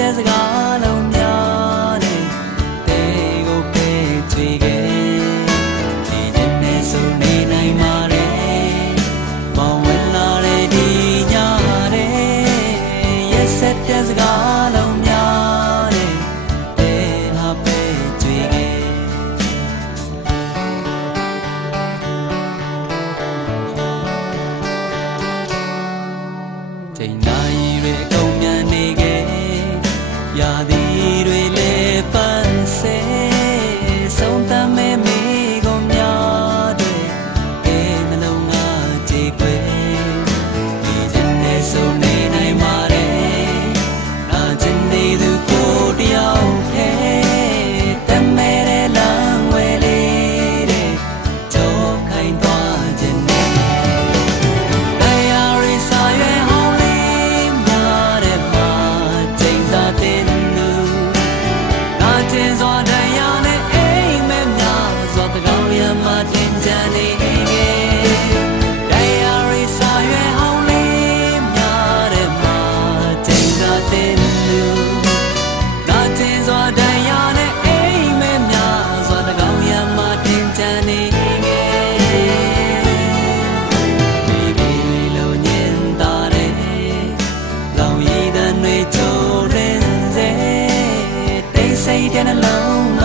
တဲ့စကားလုံးများနဲ့တဲကိုပဲကြွေခဲ့ဒီနဲ့ဆိုနေနိုင်ပါတယ်မောင်ဝင်လာတဲ့ဒီညတဲ့ရက်ဆက်တဲ့စကားလုံးများနဲ့တဲဟာပဲကြွေခဲ့ချိန်တိုင်းတွေအကုန်မြန်နေခဲ့ရာသီတွေလည်းပန်းဆဲဆုံးသမ်းမဲ့မိကုန်များတဲ့အဲနှလုံးငါကြည်ခွေဒီခြင်းနဲ့ဆိုနေနိုင်ပါတယ်နာကျင်နေသူကိုတယောက်ထဲတမဲတဲ့လမ်းဝဲလေးတဲ့ကြောခိုင်သွားခြင်းနဲ့တရားရီစာရွယ်ဟောင်းလေးများတဲ့မှာချိန်စာတင်လူနာကျင်စွာတရားနဲ့အိမ်မက်များစွာတကောင်းရမှာတင်ကြနေတရားရီစာရွယ်ဟောင်းလေးများတဲ့မှာချိန်စာတင်လူနာကျင်စွာတရားနဲ့အိမ်မက်များစွာတကောင်းရမှာတင်ကြနေစိတ်တဲ့နှလုံး